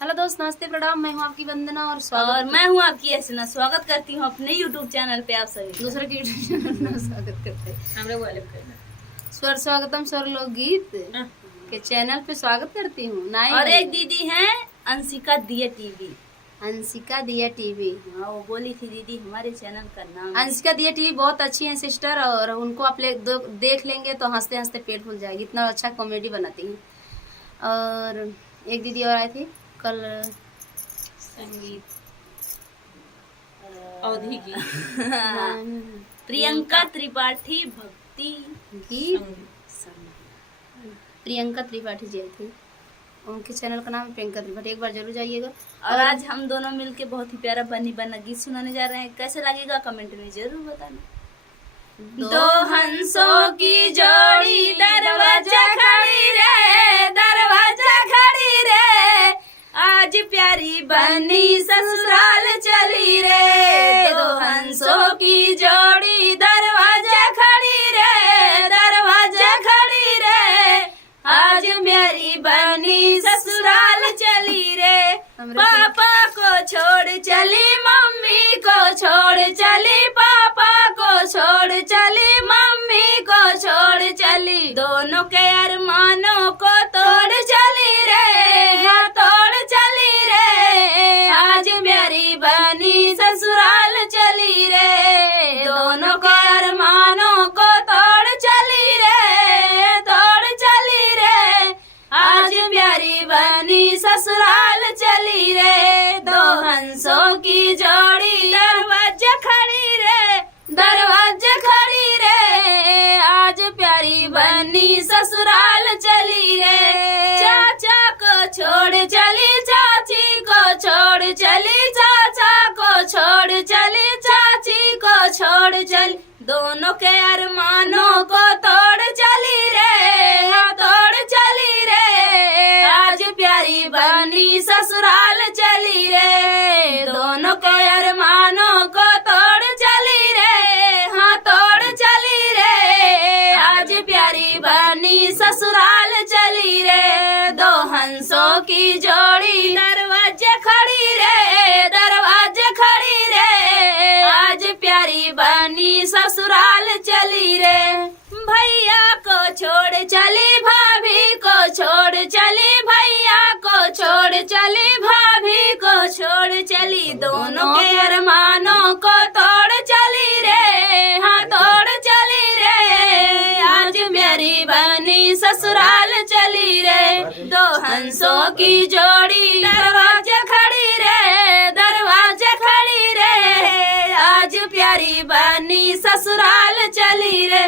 Hello दोस्त, नमस्ते, प्रणाम। मैं हूँ आपकी वंदना और मैं हूँ आपकी ऐसा स्वागत करती हूँ अपने YouTube चैनल पे। आप सभी दूसरे के YouTube चैनल में स्वागत करते हैं। हमरे वाले स्वर स्वागतम स्वर लोकगीत के चैनल पे स्वागत करती हूँ। और एक दीदी है अंशिका दिया टीवी। अंशिका दिया टीवी। हाँ, वो बोली थी दीदी हमारे चैनल का नाम। अंशिका दिया टीवी बहुत अच्छी है सिस्टर, और उनको आप देख लेंगे तो हंसते हंसते पेट फूल जाएगी, इतना अच्छा कॉमेडी बनाती हैं। और एक दीदी और आई थी कल, संगीत अवधि की प्रियंका त्रिपाठी भक्ति गीत। प्रियंका त्रिपाठी जी आई थी, उनके चैनल का नाम है प्रियंका त्रिपाठी। एक बार जरूर जाइएगा। और आज हम दोनों मिलके बहुत ही प्यारा बनी बना गीत सुनाने जा रहे हैं। कैसे लगेगा कमेंट में जरूर बताना। दो हंसों की जोड़ी दरवाजा खड़ी रे, दरवाजा खड़ी रे, आज प्यारी बनी ससुराल चली रे। दो हंसों की जोड़ी दरवाजा खड़ी रे, दरवाजा खड़ी रे, आज प्यारी बनी ससुराल चली रे। पापा को छोड़ चली, मम्मी को छोड़ चली, पापा को छोड़ चली, मम्मी को छोड़ चली, दोनों के अरमानों को तोड़ चली रे, हाँ तोड़ चली रे, आज प्यारी बनी ससुराल चली रे। दोनों के अरमानों को तोड़ चली रे, तोड़ चली रे, आज प्यारी बनी ससुराल चली रे। दो हंसों की जोड़ी दरवाजा खड़ी रे, दरवाजा खड़ी रे, आज प्यारी बनी ससुराल चली रे। चाचा को छोड़ चली, चाची को छोड़ चली, चाचा को छोड़ चली, चाची को छोड़ चली, दोनों के अरमानों को तोड़ चली रे, हाँ तोड़ चली रे, आज प्यारी बनी ससुराल चली रे। दोनों के अरमानों को तोड़ चली रे, हाँ तोड़ चली रे, आज प्यारी बनी ससुराल चली रे। दो हंसों की जोड़ी दरवाजे खड़ी रे, दरवाजे खड़ी रे, आज प्यारी बनी ससुराल चली रे। भैया को छोड़ चली, भाभी को छोड़ चली, भैया को छोड़ चली, भाभी को छोड़ चली, दोनों के अरमानों को तोड़ चली रे, हाँ तोड़ चली रे, आज मेरी बनी ससुराल चली रे। दो हंसों की जोड़ी दरवाजे खड़ी रे, दरवाजे खड़ी रे, आज प्यारी बनी ससुराल चली रे।